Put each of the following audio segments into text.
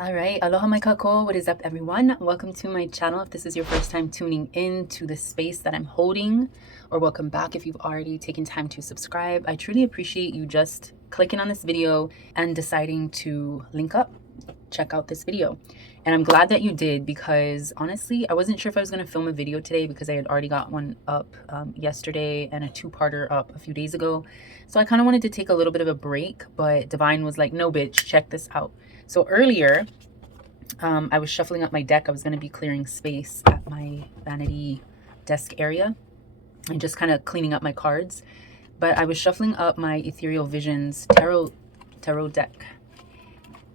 All right, aloha mai kako. What is up, everyone? Welcome to my channel. If this is your first time tuning in to the space that I'm holding, or welcome back if you've already taken time to subscribe. I truly appreciate you just clicking on this video and deciding to link up, check out this video. And I'm glad that you did, because honestly, I wasn't sure if I was going to film a video today because I had already got one up yesterday and a two-parter up a few days ago. So I kind of wanted to take a little bit of a break, but Divine was like, no, bitch, check this out. So earlier, I was shuffling up my deck. I was going to be clearing space at my vanity desk area and just kind of cleaning up my cards. But I was shuffling up my Ethereal Visions tarot deck.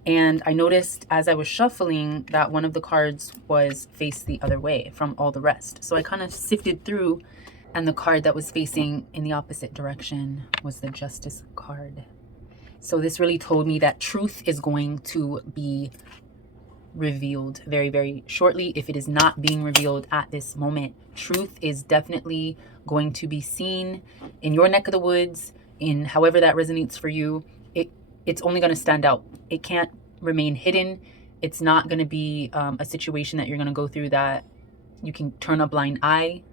And I noticed as I was shuffling that one of the cards was faced the other way from all the rest. So I kind of sifted through, and the card that was facing in the opposite direction was the Justice card. So this really told me that truth is going to be revealed very, very shortly. If it is not being revealed at this moment, truth is definitely going to be seen in your neck of the woods, in however that resonates for you. It's only going to stand out. It can't remain hidden. It's not going to be a situation that you're going to go through that you can turn a blind eye.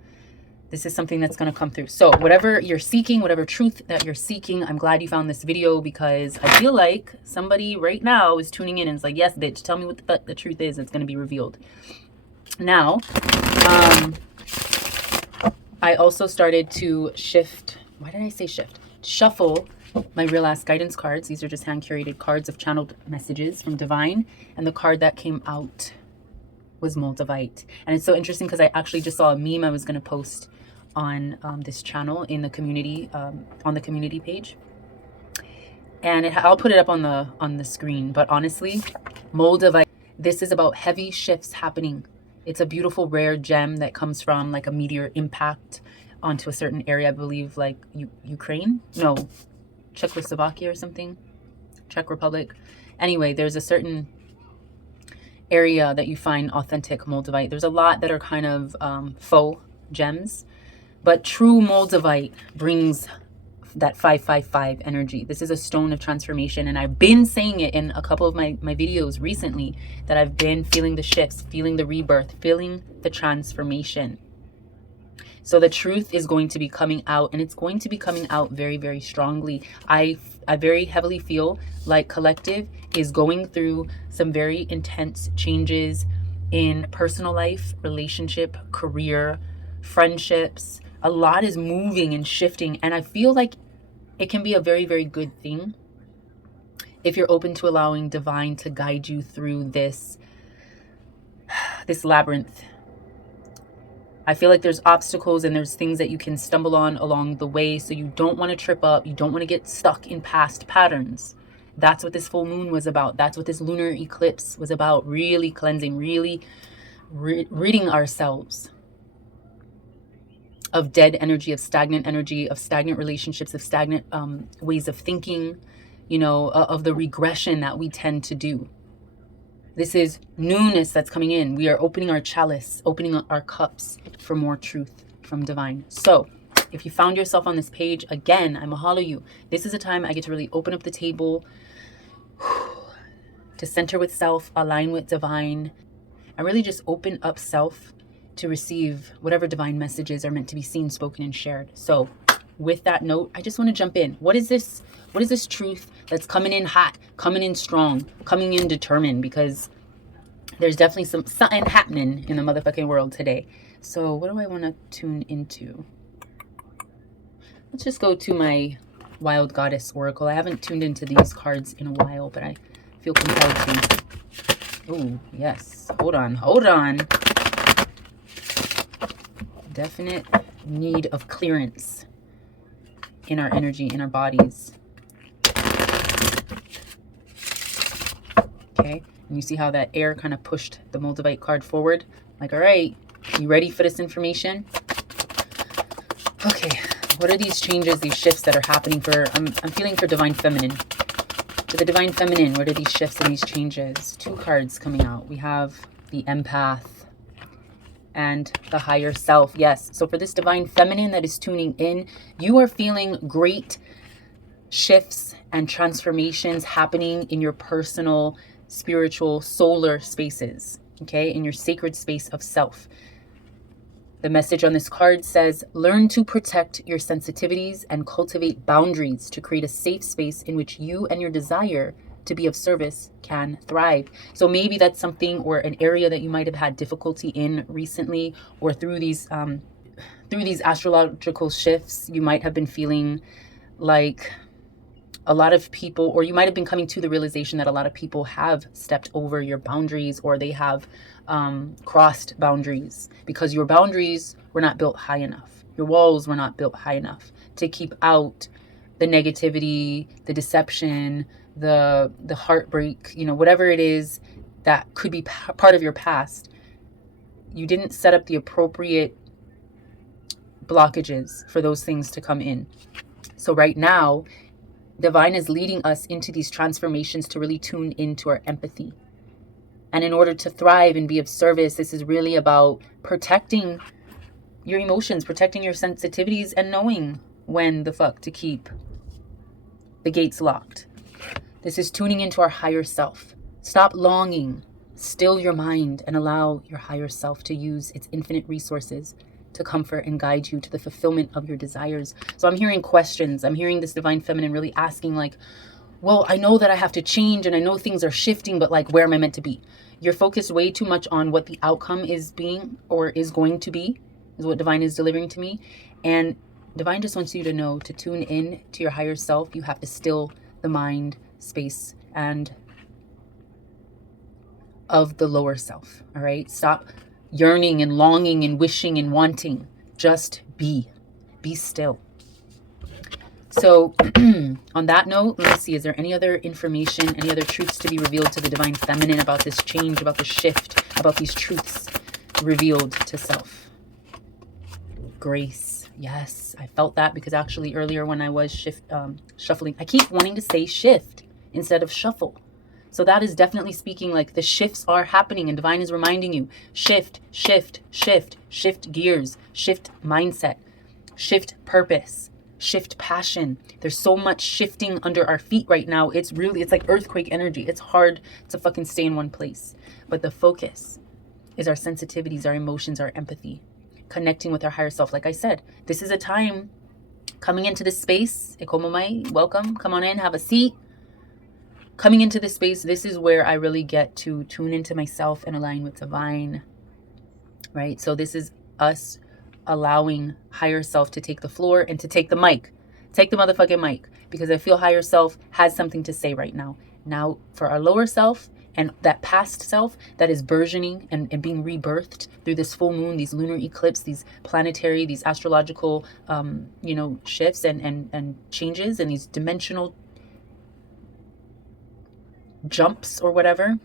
This is something that's going to come through. So whatever you're seeking, whatever truth that you're seeking, I'm glad you found this video, because I feel like somebody right now is tuning in and is like, yes, bitch, tell me what the fuck the truth is. It's going to be revealed. Now, I also started to shift. Why did I say shift? Shuffle my Real Ass Guidance cards. These are just hand curated cards of channeled messages from Divine. And the card that came out was Moldavite. And it's so interesting because I actually just saw a meme I was going to post on this channel in the community, on the community page. And I'll put it up on the screen. But honestly, Moldavite, this is about heavy shifts happening. It's a beautiful, rare gem that comes from like a meteor impact onto a certain area, I believe, like Ukraine? No, Czechoslovakia or something. Czech Republic. Anyway, there's a certain area that you find authentic Moldavite. There's a lot that are kind of faux gems, but true Moldavite brings that 555 energy. This is a stone of transformation, and I've been saying it in a couple of my videos recently that I've been feeling the shifts, feeling the rebirth, feeling the transformation. So the truth is going to be coming out, and it's going to be coming out very, very strongly. I very heavily feel like collective is going through some very intense changes in personal life, relationship, career, friendships. A lot is moving and shifting, and I feel like it can be a very, very good thing if you're open to allowing Divine to guide you through this labyrinth. I feel like there's obstacles and there's things that you can stumble on along the way. So you don't want to trip up. You don't want to get stuck in past patterns. That's what this full moon was about. That's what this lunar eclipse was about. Really cleansing, really ridding ourselves of dead energy, of stagnant relationships, of stagnant ways of thinking, you know, of the regression that we tend to do. This is newness that's coming in. We are opening our chalice, opening our cups for more truth from Divine. So if you found yourself on this page, again, I mahalo you. This is a time I get to really open up the table, to center with self, align with Divine, and really just open up self to receive whatever Divine messages are meant to be seen, spoken, and shared. So with that note, I just want to jump in. What is this? What is this truth that's coming in hot, coming in strong, coming in determined? Because there's definitely something happening in the motherfucking world today. So what do I want to tune into? Let's just go to my Wild Goddess Oracle. I haven't tuned into these cards in a while, but I feel compelled to. Oh, yes. Hold on. Definite need of clearance in our energy, in our bodies. Okay, and you see how that air kind of pushed the Moldavite card forward? Like, all right, you ready for this information? Okay, what are these changes, these shifts that are happening for, I'm feeling for Divine Feminine. For the Divine Feminine, what are these shifts and these changes? Two cards coming out. We have the Empath and the Higher Self. Yes, so for this Divine Feminine that is tuning in, you are feeling great shifts and transformations happening in your personal, spiritual, solar spaces, okay, in your sacred space of self. The message on this card says, learn to protect your sensitivities and cultivate boundaries to create a safe space in which you and your desire to be of service can thrive. So maybe that's something or an area that you might have had difficulty in recently, or through these astrological shifts, you might have been feeling like a lot of people, or you might have been coming to the realization that a lot of people have stepped over your boundaries, or they have crossed boundaries because your boundaries were not built high enough. Your walls were not built high enough to keep out the negativity, the deception, the heartbreak, whatever it is that could be part of your past. You didn't set up the appropriate blockages for those things to come in. So right now, Divine is leading us into these transformations to really tune into our empathy. And in order to thrive and be of service, this is really about protecting your emotions, protecting your sensitivities, and knowing when the fuck to keep the gates locked. This is tuning into our higher self. Stop longing. Still your mind and allow your higher self to use its infinite resources to comfort and guide you to the fulfillment of your desires. So I'm hearing questions. I'm hearing this divine feminine really asking, like, well, I know that I have to change and I know things are shifting, but like, where am I meant to be? You're focused way too much on what the outcome is being or is going to be, is what Divine is delivering to me. And Divine just wants you to know, to tune in to your higher self, you have to still the mind space and of the lower self. All right. Stop yearning and longing and wishing and wanting. Just be still. So on that note, let's see, is there any other information, any other truths to be revealed to the divine feminine about this change, about the shift, about these truths revealed to self? Grace. Yes, I felt that because actually earlier when I was shuffling, I keep wanting to say shift instead of shuffle. So that is definitely speaking like the shifts are happening, and Divine is reminding you, shift, shift, shift, shift gears, shift mindset, shift purpose, shift passion. There's so much shifting under our feet right now. It's like earthquake energy. It's hard to fucking stay in one place. But the focus is our sensitivities, our emotions, our empathy, connecting with our higher self. Like I said, this is a time coming into this space. Ekomomai, welcome. Come on in, have a seat. Coming into this space, this is where I really get to tune into myself and align with Divine, right? So this is us allowing higher self to take the floor and to take the mic. Take the motherfucking mic, because I feel higher self has something to say right now. Now for our lower self and that past self that is burgeoning and being rebirthed through this full moon, these lunar eclipse, these planetary, these astrological, shifts and changes, and these dimensional jumps or whatever.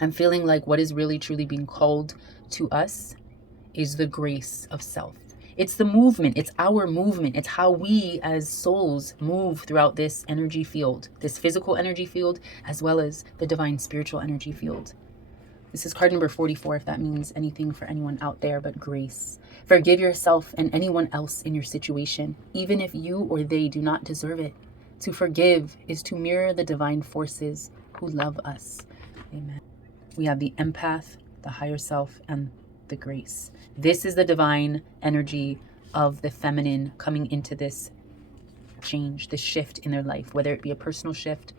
I'm feeling like what is really truly being called to us is the grace of self. It's the movement. It's our movement. It's how we as souls move throughout this energy field, this physical energy field, as well as the divine spiritual energy field. This is card number 44, if that means anything for anyone out there, but grace. Forgive yourself and anyone else in your situation, even if you or they do not deserve it. To forgive is to mirror the divine forces who love us. Amen. We have the empath, the higher self, and the grace. This is the divine energy of the feminine coming into this change, this shift in their life, whether it be a personal shift,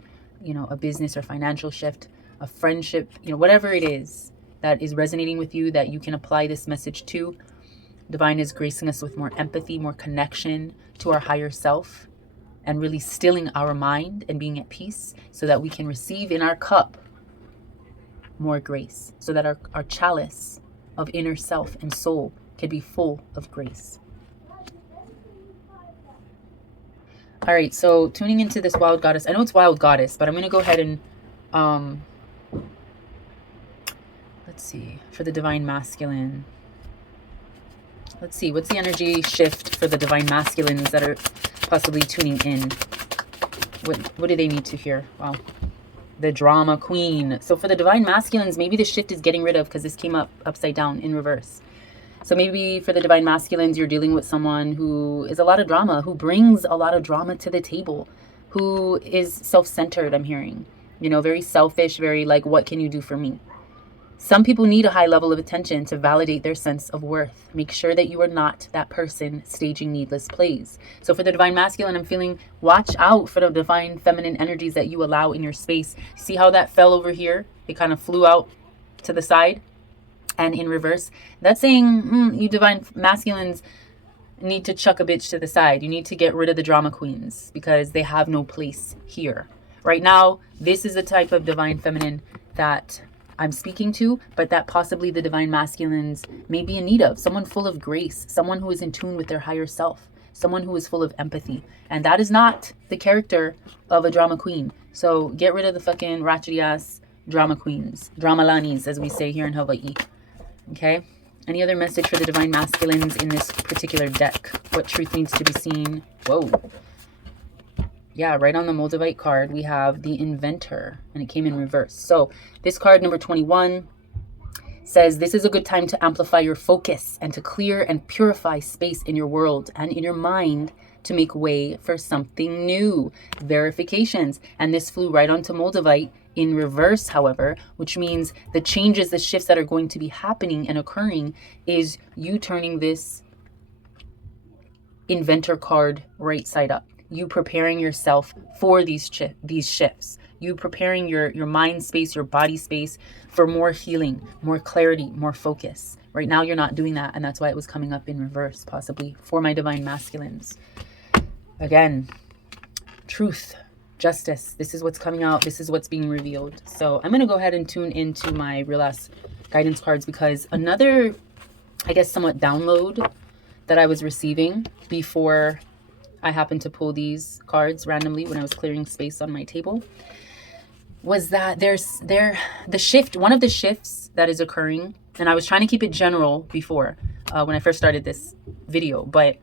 a business or financial shift, a friendship, whatever it is that is resonating with you, that you can apply this message to. Divine is gracing us with more empathy, more connection to our higher self, and really stilling our mind and being at peace so that we can receive in our cup more grace, so that our chalice of inner self and soul can be full of grace. All right, so tuning into this wild goddess. I know it's wild goddess, but I'm going to go ahead and let's see, for the divine masculine. Let's see, what's the energy shift for the divine masculines that are possibly tuning in? What do they need to hear? Wow. The drama queen. So for the divine masculines, maybe the shift is getting rid of, because this came up upside down in reverse. So maybe for the divine masculines, you're dealing with someone who is a lot of drama, who brings a lot of drama to the table, who is self-centered, I'm hearing. You know, very selfish, very like, what can you do for me? Some people need a high level of attention to validate their sense of worth. Make sure that you are not that person staging needless plays. So for the divine masculine, I'm feeling, watch out for the divine feminine energies that you allow in your space. See how that fell over here? It kind of flew out to the side and in reverse. That's saying you divine masculines need to chuck a bitch to the side. You need to get rid of the drama queens because they have no place here. Right now, this is the type of divine feminine that I'm speaking to, but that possibly the divine masculines may be in need of. Someone full of grace, someone who is in tune with their higher self, someone who is full of empathy. And that is not the character of a drama queen. So get rid of the fucking ratchety ass drama queens, drama lanis, as we say here in Hawaii. Okay? Any other message for the divine masculines in this particular deck? What truth needs to be seen? Whoa. Yeah, right on the Moldavite card, we have the Inventor, and it came in reverse. So this card, number 21, says this is a good time to amplify your focus and to clear and purify space in your world and in your mind to make way for something new. Verifications. And this flew right onto Moldavite in reverse, however, which means the changes, the shifts that are going to be happening and occurring is you turning this Inventor card right side up. You preparing yourself for these shifts. You preparing your mind space, your body space for more healing, more clarity, more focus. Right now you're not doing that, and that's why it was coming up in reverse, possibly, for my divine masculines. Again, truth, justice. This is what's coming out. This is what's being revealed. So I'm going to go ahead and tune into my real ass guidance cards, because another, I guess, somewhat download that I was receiving before I happened to pull these cards randomly when I was clearing space on my table was that the shift, one of the shifts that is occurring, and I was trying to keep it general before when I first started this video, but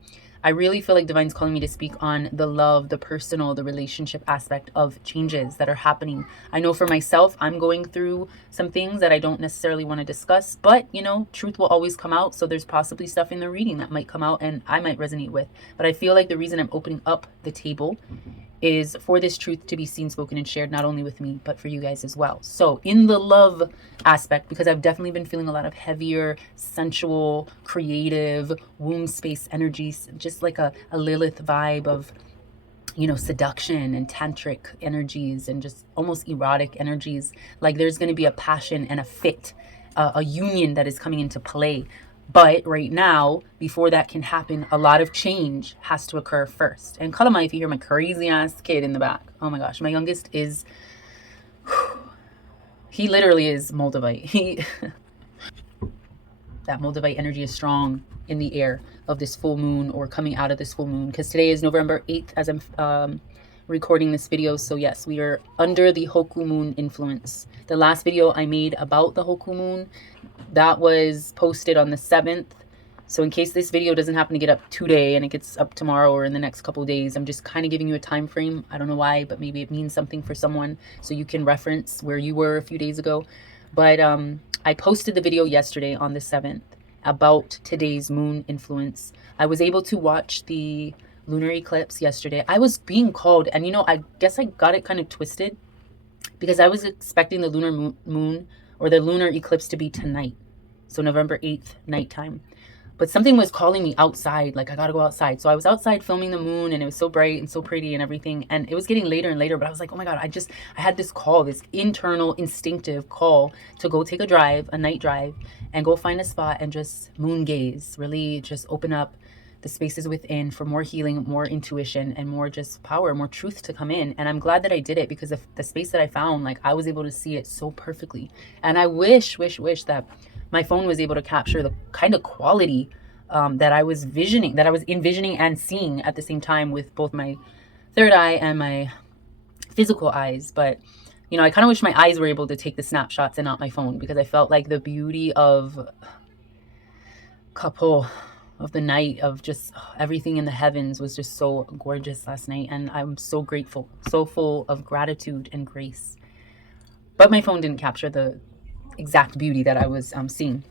I really feel like Divine's calling me to speak on the love, the personal, the relationship aspect of changes that are happening. I know for myself, I'm going through some things that I don't necessarily want to discuss, but you know, truth will always come out. So there's possibly stuff in the reading that might come out and I might resonate with. But I feel like the reason I'm opening up the table is for this truth to be seen, spoken, and shared, not only with me, but for you guys as well. So in the love aspect, because I've definitely been feeling a lot of heavier, sensual, creative, womb space energies, just like a Lilith vibe of, you know, seduction and tantric energies and just almost erotic energies. Like there's going to be a passion and a fit, a union that is coming into play. But right now, before that can happen, a lot of change has to occur first. And Kalamai, if you hear my crazy ass kid in the back, oh my gosh, my youngest is, he literally is Moldavite. That Moldavite energy is strong in the air of this full moon, or coming out of this full moon, because today is November 8th as I'm recording this video. So yes, we are under the Hoku moon influence. The last video I made about the Hoku moon, that was posted on the 7th. So in case this video doesn't happen to get up today and it gets up tomorrow or in the next couple of days, I'm just kind of giving you a time frame. I don't know why, but maybe it means something for someone so you can reference where you were a few days ago. But I posted the video yesterday on the 7th about today's moon influence. I was able to watch the lunar eclipse yesterday. I was being called, and you know, I guess I got it kind of twisted because I was expecting the lunar moon or the lunar eclipse to be tonight. So November 8th, nighttime. But something was calling me outside, like I gotta go outside. So I was outside filming the moon, and it was so bright and so pretty and everything. And it was getting later and later, but I was like, oh my God, I had this call, this internal instinctive call to go take a drive, a night drive, and go find a spot and just moon gaze, really just open up the spaces within for more healing, more intuition, and more just power, more truth to come in. And I'm glad that I did it, because of the space that I found, like I was able to see it so perfectly. And I wish that my phone was able to capture the kind of quality that I was envisioning and seeing at the same time with both my third eye and my physical eyes. But you know, I kind of wish my eyes were able to take the snapshots and not my phone, because I felt like the beauty of Kapo, of the night, of just everything in the heavens was just so gorgeous last night. And I'm so grateful, so full of gratitude and grace. But my phone didn't capture the exact beauty that I was seeing.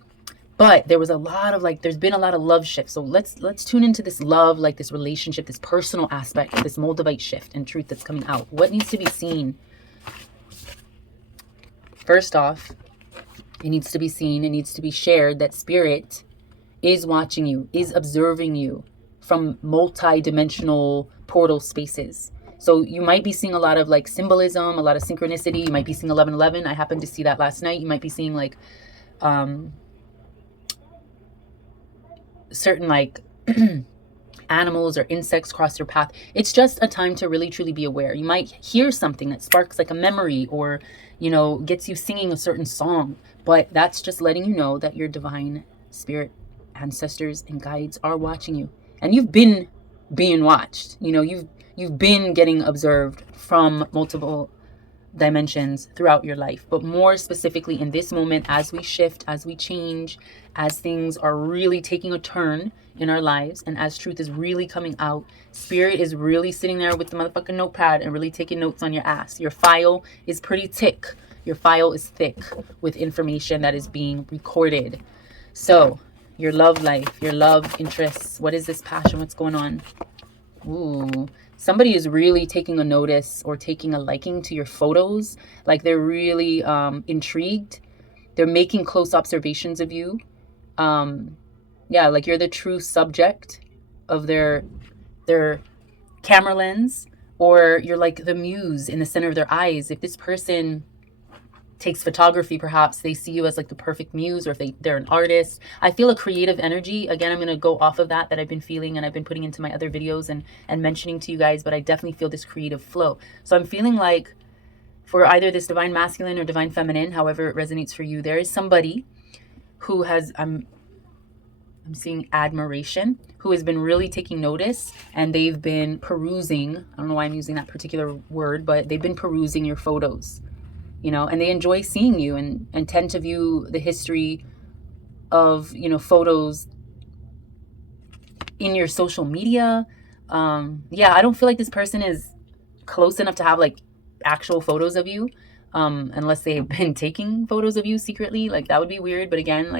But there was a lot of there's been a lot of love shift. So let's tune into this love, like this relationship, this personal aspect of this Moldavite shift and truth that's coming out. What needs to be seen? First off, it needs to be seen, it needs to be shared that spirit is watching you, is observing you from multi-dimensional portal spaces. So you might be seeing a lot of symbolism, a lot of synchronicity. You might be seeing 1111. I happened to see that last night. You might be seeing certain animals or insects cross your path. It's just a time to really truly be aware. You might hear something that sparks a memory, or gets you singing a certain song, but that's just letting you know that your divine spirit ancestors and guides are watching you, and you've been being watched. You've been getting observed from multiple dimensions throughout your life, but more specifically in this moment, as we shift, as we change, as things are really taking a turn in our lives, and as truth is really coming out, spirit is really sitting there with the motherfucking notepad and really taking notes on your ass. Your file is pretty thick. Your file is thick with information that is being recorded. So your love life, your love interests, what is this passion, what's going on? Ooh, somebody is really taking a notice or taking a liking to your photos. They're really intrigued. They're making close observations of you. Yeah, you're the true subject of their camera lens, or you're the muse in the center of their eyes. If this person takes photography, perhaps they see you as the perfect muse, or if they're an artist. I feel a creative energy. Again, I'm going to go off of that I've been feeling and I've been putting into my other videos and mentioning to you guys, but I definitely feel this creative flow. So I'm feeling for either this divine masculine or divine feminine, however it resonates for you, there is somebody who has, I'm seeing admiration, who has been really taking notice, and they've been perusing. I don't know why I'm using that particular word, but they've been perusing your photos, and they enjoy seeing you and tend to view the history of, photos in your social media. Yeah, I don't feel like this person is close enough to have actual photos of you, unless they've been taking photos of you secretly. That would be weird. But again,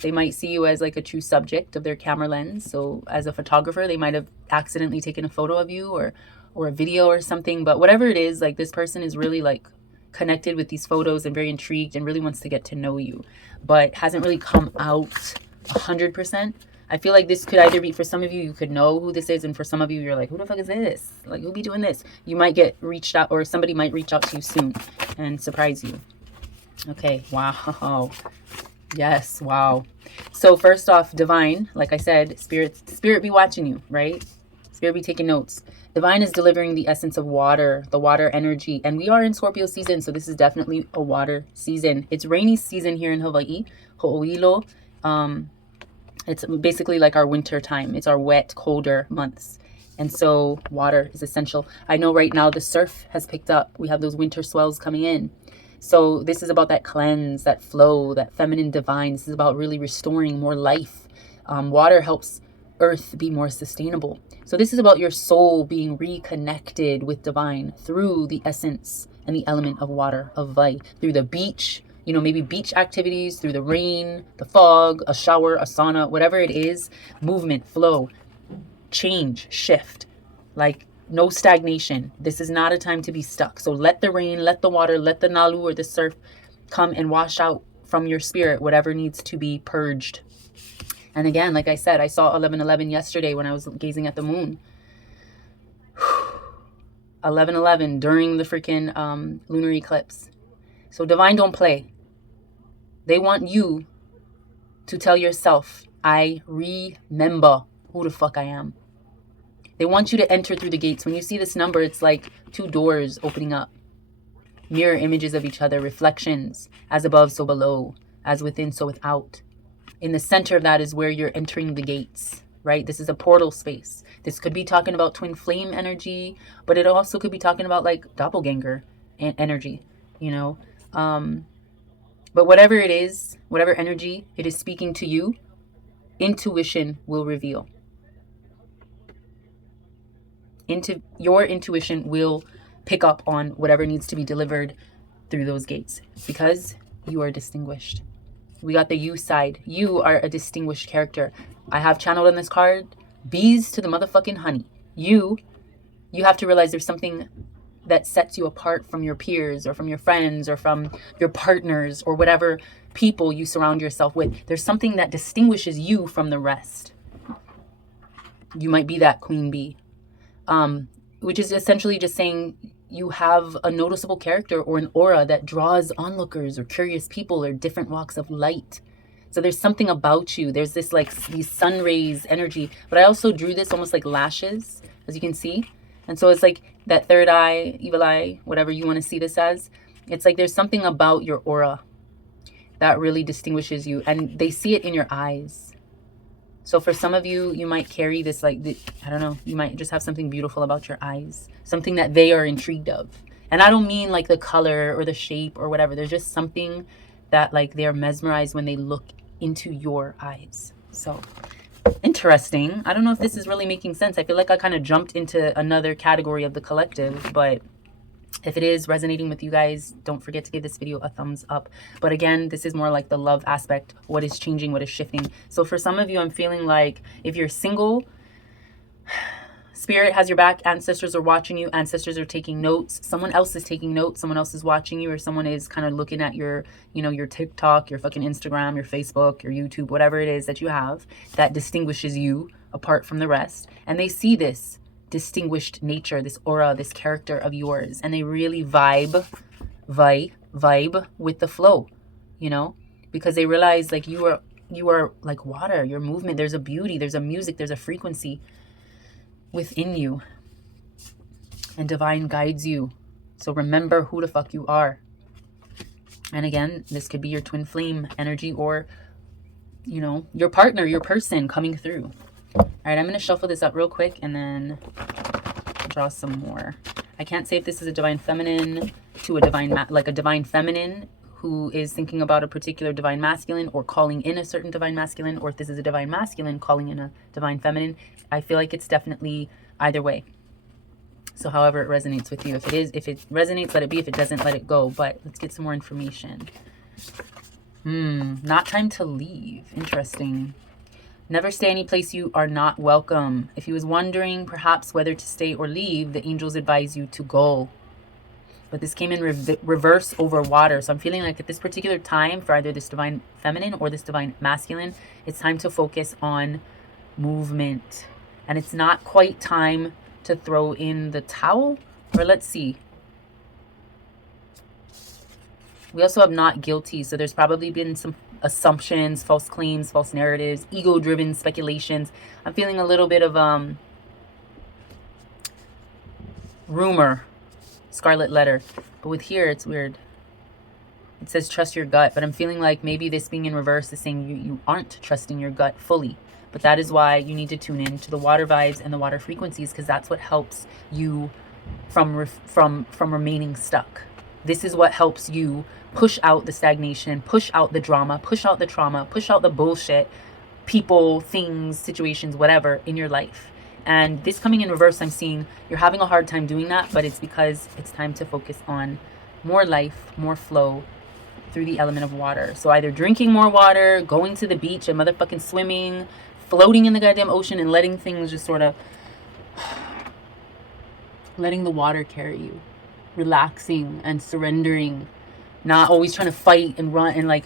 they might see you as a true subject of their camera lens. So as a photographer, they might have accidentally taken a photo of you or a video or something. But whatever it is, this person is really connected with these photos and very intrigued and really wants to get to know you, but hasn't really come out 100%. I feel this could either be, for some of you, you could know who this is, and for some of you, you're who the fuck is this? Who be doing this? You might get reached out, or somebody might reach out to you soon and surprise you. Okay, wow. Yes, wow. So first off, divine, like I said, spirit be watching you, right? Spirit be taking notes. Divine is delivering the essence of water, the water energy. And we are in Scorpio season, so this is definitely a water season. It's rainy season here in Hawaii, Ho'oilo. It's basically our winter time. It's our wet, colder months. And so water is essential. I know right now the surf has picked up. We have those winter swells coming in. So this is about that cleanse, that flow, that feminine divine. This is about really restoring more life. Water helps earth be more sustainable. So this is about your soul being reconnected with divine through the essence and the element of water, of vai, through the beach, maybe beach activities, through the rain, the fog, a shower, a sauna, whatever it is, movement, flow, change, shift, no stagnation. This is not a time to be stuck. So let the rain, let the water, let the nalu or the surf come and wash out from your spirit whatever needs to be purged. And again, like I said, I saw 1111 yesterday when I was gazing at the moon. 1111 during the freaking lunar eclipse. So divine don't play. They want you to tell yourself, I remember who the fuck I am. They want you to enter through the gates. When you see this number, it's like two doors opening up. Mirror images of each other, reflections, as above, so below, as within, so without. In the center of that is where you're entering the gates, right? This is a portal space. This could be talking about twin flame energy, but it also could be talking about doppelganger energy, But whatever it is, whatever energy it is speaking to you, intuition will reveal. Your intuition will pick up on whatever needs to be delivered through those gates, because you are distinguished. We got the you side. You are a distinguished character. I have channeled on this card, bees to the motherfucking honey. You have to realize there's something that sets you apart from your peers or from your friends or from your partners or whatever people you surround yourself with. There's something that distinguishes you from the rest. You might be that queen bee, which is essentially just saying you have a noticeable character or an aura that draws onlookers or curious people or different walks of light. So there's something about you. There's this like these sun rays energy, but I also drew this almost like lashes, as you can see. And so it's like that third eye, evil eye, whatever you want to see this as. It's like there's something about your aura that really distinguishes you, and they see it in your eyes. So for some of you, you might carry this like, I don't know, you might just have something beautiful about your eyes, something that they are intrigued of. And I don't mean like the color or the shape or whatever. There's just something that like they're mesmerized when they look into your eyes. So interesting. I don't know if this is really making sense. I feel like I kind of jumped into another category of the collective, but if it is resonating with you guys, don't forget to give this video a thumbs up. But again, this is more like the love aspect. What is changing? What is shifting? So for some of you, I'm feeling like if you're single, Spirit has your back. Ancestors are watching you. Ancestors are taking notes. Someone else is taking notes. Someone else is watching you, or someone is kind of looking at your, you know, your TikTok, your fucking Instagram, your Facebook, your YouTube, whatever it is that you have that distinguishes you apart from the rest. And they see this distinguished nature, this aura, this character of yours, and they really vibe with the flow, you know, because they realize like you are like water, your movement. There's a beauty, there's a music, there's a frequency within you, and divine guides you. So remember who the fuck you are. And again, this could be your twin flame energy, or you know, your partner, your person coming through. All right, I'm going to shuffle this up real quick and then draw some more. I can't say if this is a divine feminine to a divine like a divine feminine who is thinking about a particular divine masculine or calling in a certain divine masculine, or if this is a divine masculine calling in a divine feminine. I feel like it's definitely either way. So however it resonates with you. If it resonates, let it be. If it doesn't, let it go. But let's get some more information. Not time to leave. Interesting. Never stay any place you are not welcome. If you was wondering perhaps whether to stay or leave, the angels advise you to go. But this came in reverse over water. So I'm feeling like at this particular time, for either this divine feminine or this divine masculine, it's time to focus on movement. And it's not quite time to throw in the towel. Or let's see. We also have not guilty. So there's probably been some assumptions, false claims, false narratives, ego-driven speculations. I'm feeling a little bit of rumor, scarlet letter. But with here, it's weird. It says trust your gut, but I'm feeling like maybe this being in reverse is saying you aren't trusting your gut fully. But that is why you need to tune in to the water vibes and the water frequencies, because that's what helps you from remaining stuck. This is what helps you push out the stagnation, push out the drama, push out the trauma, push out the bullshit, people, things, situations, whatever in your life. And this coming in reverse, I'm seeing you're having a hard time doing that, but it's because it's time to focus on more life, more flow through the element of water. So either drinking more water, going to the beach and motherfucking swimming, floating in the goddamn ocean and letting things just sort of, letting the water carry you, relaxing and surrendering, not always trying to fight and run. And like,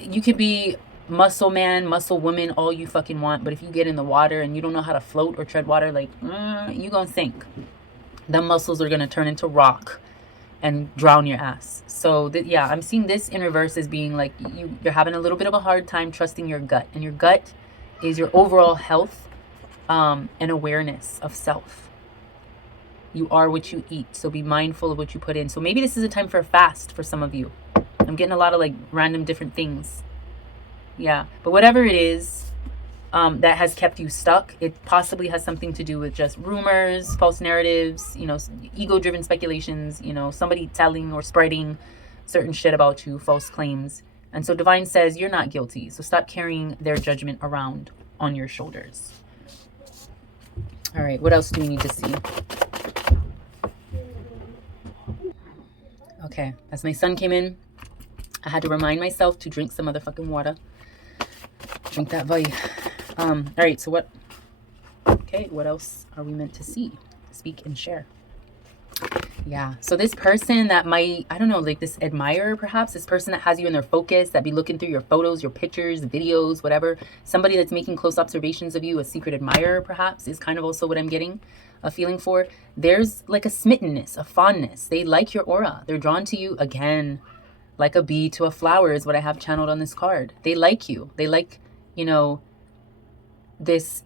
you could be muscle man, muscle woman, all you fucking want, but if you get in the water and you don't know how to float or tread water, like you gonna sink. The muscles are gonna turn into rock and drown your ass. So yeah, I'm seeing this in reverse as being like you're having a little bit of a hard time trusting your gut, and your gut is your overall health and awareness of self. You are what you eat, so be mindful of what you put in. So maybe this is a time for a fast for some of you. I'm getting a lot of like random different things. Yeah, but whatever it is that has kept you stuck, it possibly has something to do with just rumors, false narratives, you know, ego-driven speculations, you know, somebody telling or spreading certain shit about you, false claims. And so divine says you're not guilty, so stop carrying their judgment around on your shoulders. All right, what else do we need to see? Okay, as my sun came in, I had to remind myself to drink some motherfucking water. Drink that Hawai'i. All right, so what? Okay, what else are we meant to see, speak, and share? Yeah, so this person that might, I don't know, like this admirer perhaps, this person that has you in their focus, that be looking through your photos, your pictures, videos, whatever, somebody that's making close observations of you, a secret admirer perhaps, is kind of also what I'm getting a feeling for. There's like a smittenness, a fondness. They like your aura. They're drawn to you again, like a bee to a flower is what I have channeled on this card. They like you. They like, you know, this,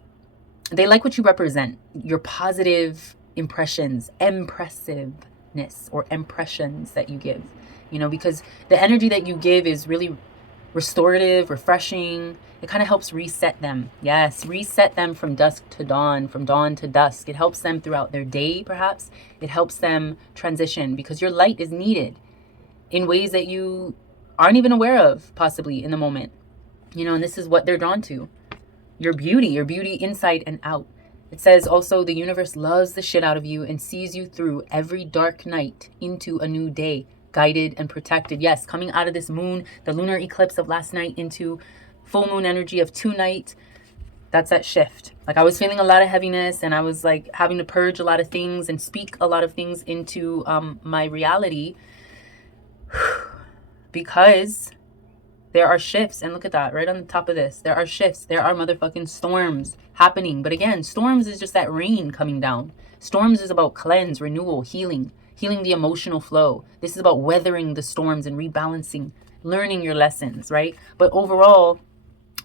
they like what you represent, your positive impressions, impressiveness or impressions that you give, you know, because the energy that you give is really restorative, refreshing. It kind of helps reset them. Yes, reset them from dusk to dawn, from dawn to dusk. It helps them throughout their day, perhaps. It helps them transition because your light is needed in ways that you aren't even aware of, possibly in the moment, you know, and this is what they're drawn to. Your beauty inside and out. It says also the universe loves the shit out of you and sees you through every dark night into a new day, guided and protected. Yes, coming out of this moon, the lunar eclipse of last night into full moon energy of tonight, that's that shift. Like I was feeling a lot of heaviness and I was like having to purge a lot of things and speak a lot of things into my reality because there are shifts. And look at that right on the top of this. There are shifts. There are motherfucking storms happening. But again, storms is just that rain coming down. Storms is about cleanse, renewal, healing the emotional flow. This is about weathering the storms and rebalancing, learning your lessons, right? But overall,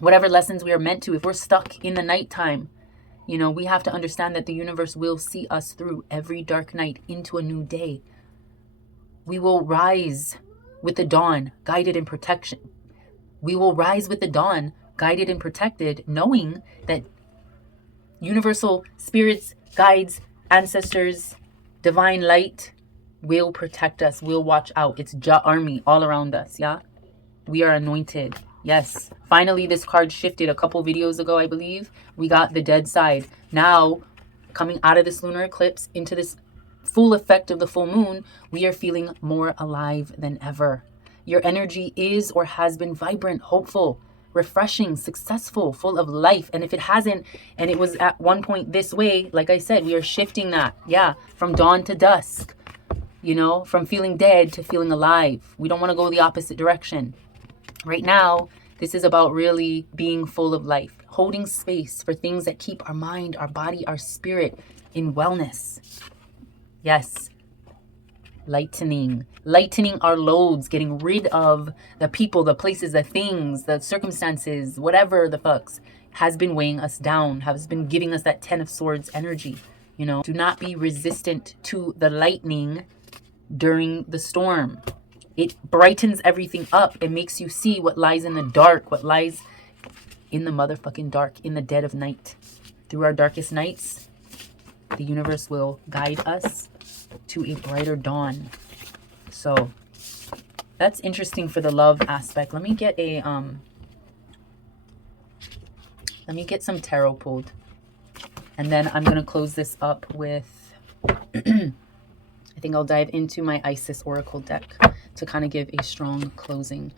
whatever lessons we are meant to, if we're stuck in the nighttime, you know, we have to understand that the universe will see us through every dark night into a new day. We will rise with the dawn, guided in protection. We will rise with the dawn, guided and protected, knowing that universal spirits, guides, ancestors, divine light will protect us, will watch out. It's Ja army all around us, yeah? We are anointed. Yes. Finally, this card shifted a couple videos ago, I believe. We got the dead side. Now, coming out of this lunar eclipse into this full effect of the full moon, we are feeling more alive than ever. Your energy is or has been vibrant, hopeful, refreshing, successful, full of life. And if it hasn't, and it was at one point this way, like I said, we are shifting that. Yeah, from dawn to dusk, you know, from feeling dead to feeling alive. We don't want to go the opposite direction. Right now, this is about really being full of life, holding space for things that keep our mind, our body, our spirit in wellness. Yes. Lightening our loads, getting rid of the people, the places, the things, the circumstances, whatever the fucks has been weighing us down, has been giving us that 10 of Swords energy. You know, do not be resistant to the lightning during the storm. It brightens everything up. It makes you see what lies in the dark, what lies in the motherfucking dark, in the dead of night. Through our darkest nights, the universe will guide us to a brighter dawn. So that's interesting for the love aspect. Let me get a let me get some tarot pulled, and then I'm gonna close this up with I think I'll dive into my Isis Oracle deck to kind of give a strong closing.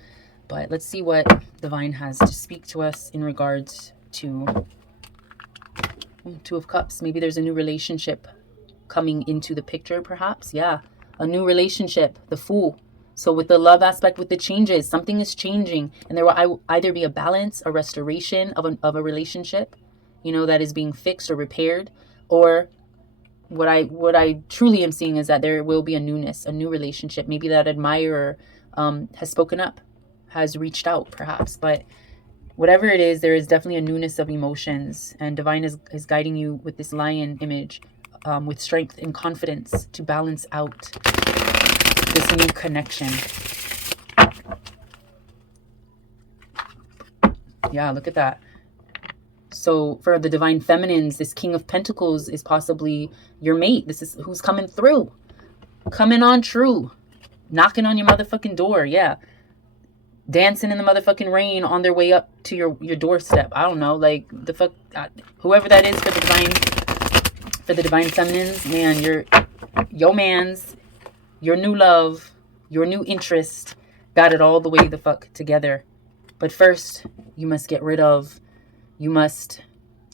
But let's see what Divine has to speak to us in regards to Two of Cups. Maybe there's a new relationship coming into the picture, perhaps. Yeah, a new relationship, the Fool. So with the love aspect, with the changes, something is changing, and there will either be a balance, a restoration of a relationship, you know, that is being fixed or repaired, or what I truly am seeing is that there will be a newness, a new relationship. Maybe that admirer has spoken up, has reached out, perhaps. But whatever it is, there is definitely a newness of emotions, and Divine is guiding you with this lion image. With strength and confidence to balance out this new connection. Yeah, look at that. So for the Divine Feminines, this King of Pentacles is possibly your mate. This is who's coming through. Coming on true. Knocking on your motherfucking door. Yeah. Dancing in the motherfucking rain on their way up to your doorstep. I don't know. Like, the fuck. Whoever that is for the Divine Feminines, man, your man's, your new love, your new interest, got it all the way the fuck together. But first, you must you must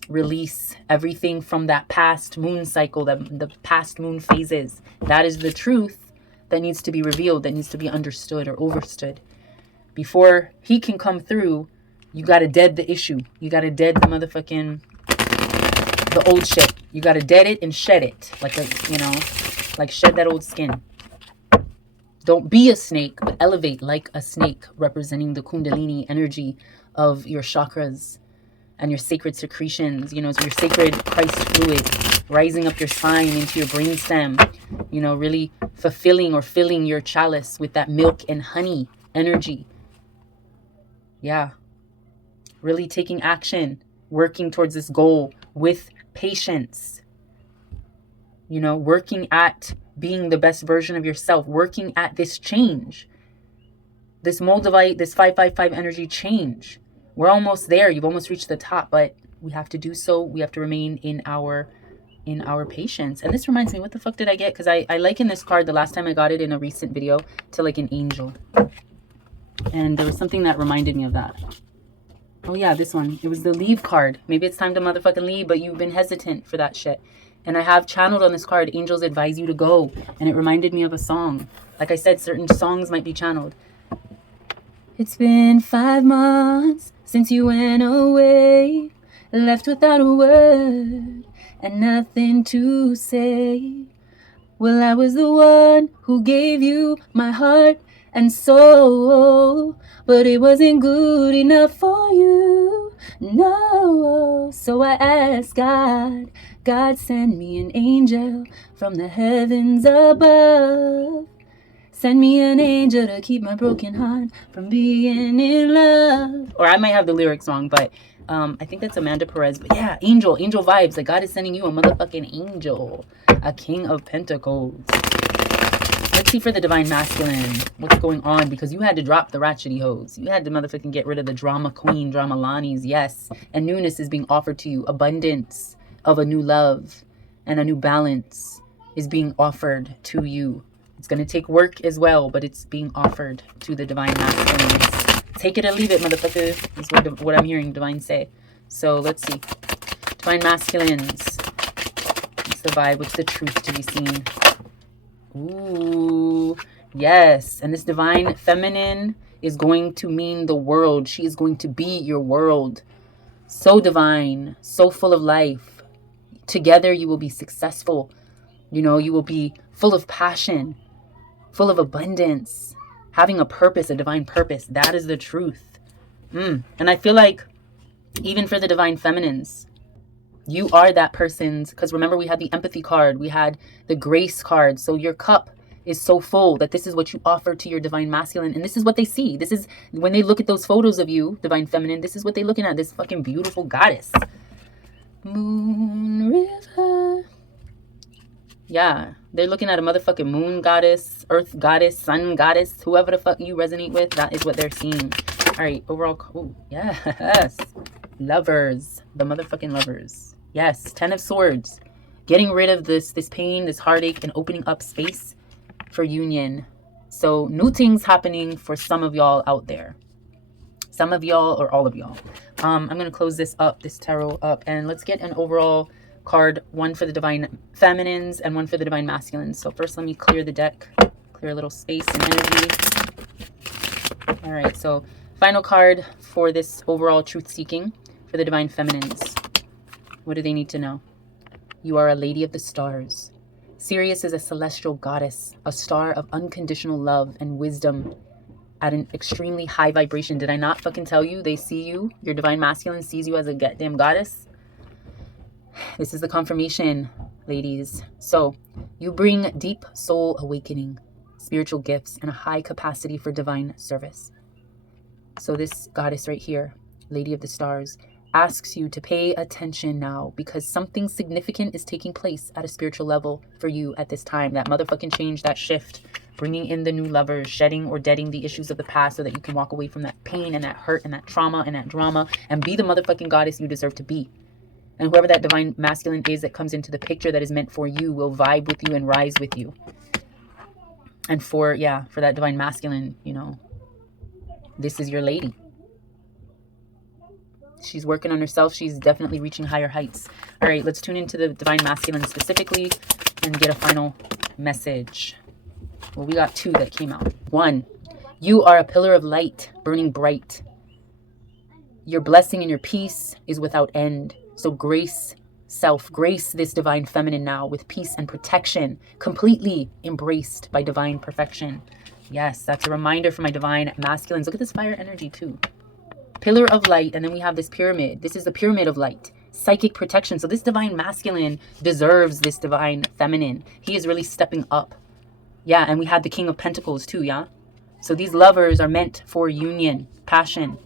release everything from that past moon cycle, the past moon phases. That is the truth that needs to be revealed, that needs to be understood or overstood. Before he can come through, you gotta dead the issue. You gotta dead the motherfucking, the old shit. You gotta dead it and shed it. Like like shed that old skin. Don't be a snake, but elevate like a snake, representing the Kundalini energy of your chakras and your sacred secretions, your sacred Christ fluid, rising up your spine into your brainstem, really fulfilling or filling your chalice with that milk and honey energy. Yeah. Really taking action, working towards this goal with patience, working at being the best version of yourself, working at this change, this Moldavite, this 555 energy change. We're almost there. You've almost reached the top, but we have to do so. We have to remain in our patience. And this reminds me, what the fuck did I get? Because I likened this card the last time I got it in a recent video to like an angel. And there was something that reminded me of that. Oh yeah, this one. It was the leave card. Maybe it's time to motherfucking leave, but you've been hesitant for that shit. And I have channeled on this card, angels advise you to go. And it reminded me of a song. Like I said, certain songs might be channeled. It's been 5 months since you went away, left without a word and nothing to say. Well, I was the one who gave you my heart and soul, but it wasn't good enough for you, no. So I asked God, God send me an angel from the heavens above. Send me an angel to keep my broken heart from being in love. Or I might have the lyrics wrong, but I think that's Amanda Perez. But yeah, angel vibes. Like God is sending you a motherfucking angel, a king of pentacles. Let's see for the divine masculine, what's going on, because you had to drop the ratchety hose. You had to motherfucking get rid of the drama queen, drama Lanis, yes. And newness is being offered to you. Abundance of a new love and a new balance is being offered to you. It's going to take work as well, but it's being offered to the divine masculines. Take it or leave it, motherfucker, is what I'm hearing divine say. So let's see. Divine masculines. What's the vibe? What's the truth to be seen? Ooh, yes. And this divine feminine is going to mean the world. She is going to be your world. So divine, so full of life. Together you will be successful. You will be full of passion, full of abundance, having a purpose, a divine purpose. That is the truth. And I feel like even for the divine feminines, you are that person's, because remember we had the empathy card, we had the grace card. So your cup is so full that this is what you offer to your divine masculine. And this is what they see. This is when they look at those photos of you, divine feminine, this is what they're looking at. This fucking beautiful goddess. Moon river. Yeah, they're looking at a motherfucking moon goddess, earth goddess, sun goddess, whoever the fuck you resonate with, that is what they're seeing. All right, overall, cool. Yes. Lovers, the motherfucking lovers. Yes, 10 of Swords. Getting rid of this pain, this heartache, and opening up space for union. So new things happening for some of y'all out there. Some of y'all or all of y'all. I'm going to close this tarot up, and let's get an overall card, one for the divine feminines and one for the divine masculines. So first let me clear the deck, clear a little space and energy. All right, so final card for this overall truth seeking for the divine feminines. What do they need to know? You are a lady of the stars. Sirius is a celestial goddess, a star of unconditional love and wisdom at an extremely high vibration. Did I not fucking tell you? They see you, your divine masculine sees you as a goddamn goddess. This is the confirmation, ladies. So you bring deep soul awakening, spiritual gifts, and a high capacity for divine service. So this goddess right here, Lady of the Stars, asks you to pay attention now, because something significant is taking place at a spiritual level for you at this time. That motherfucking change, that shift, bringing in the new lovers, shedding or deading the issues of the past so that you can walk away from that pain and that hurt and that trauma and that drama and be the motherfucking goddess you deserve to be. And whoever that divine masculine is that comes into the picture that is meant for you will vibe with you and rise with you. And for that divine masculine, This is your lady. She's working on herself. She's definitely reaching higher heights. All right, let's tune into the Divine Masculine specifically and get a final message. Well, we got 2 that came out. 1, you are a pillar of light, burning bright. Your blessing and your peace is without end. So grace this divine feminine now with peace and protection, completely embraced by divine perfection. Yes, that's a reminder for my divine masculines. Look at this fire energy too. Pillar of light, and then we have this pyramid. This is the pyramid of light. Psychic protection. So this divine masculine deserves this divine feminine. He is really stepping up. Yeah, and we had the King of Pentacles too, yeah? So these lovers are meant for union, passion.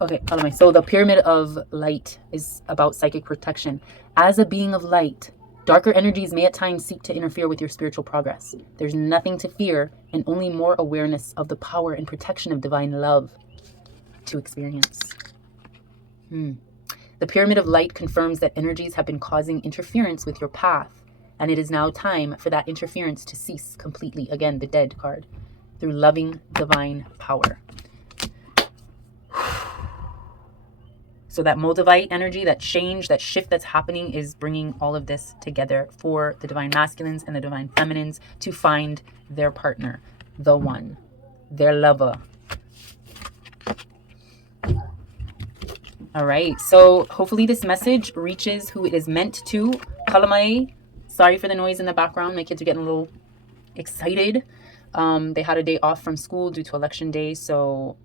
Okay, so the pyramid of light is about psychic protection. As a being of light, darker energies may at times seek to interfere with your spiritual progress. There's nothing to fear and only more awareness of the power and protection of divine love to experience. The pyramid of light confirms that energies have been causing interference with your path, and it is now time for that interference to cease completely. Again, the Dead card, through loving divine power. So that Moldavite energy, that change, that shift that's happening is bringing all of this together for the divine masculines and the divine feminines to find their partner, the one, their lover. All right, so hopefully this message reaches who it is meant to. Kalamai, sorry for the noise in the background. My kids are getting a little excited. They had a day off from school due to election day. So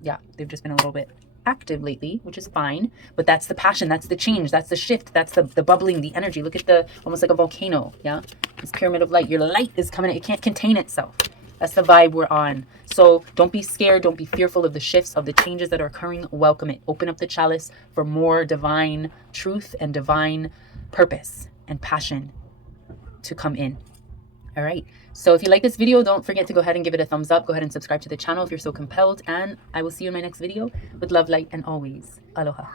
yeah, they've just been a little bit active lately, which is fine. But that's the passion, that's the change, that's the shift, that's the bubbling, the energy. Look at the, almost like a volcano, yeah? This pyramid of light. Your light is coming, it can't contain itself. That's the vibe we're on. So don't be scared. Don't be fearful of the shifts, of the changes that are occurring. Welcome it. Open up the chalice for more divine truth and divine purpose and passion to come in. All right. So if you like this video, don't forget to go ahead and give it a thumbs up. Go ahead and subscribe to the channel if you're so compelled. And I will see you in my next video with love, light, and always aloha.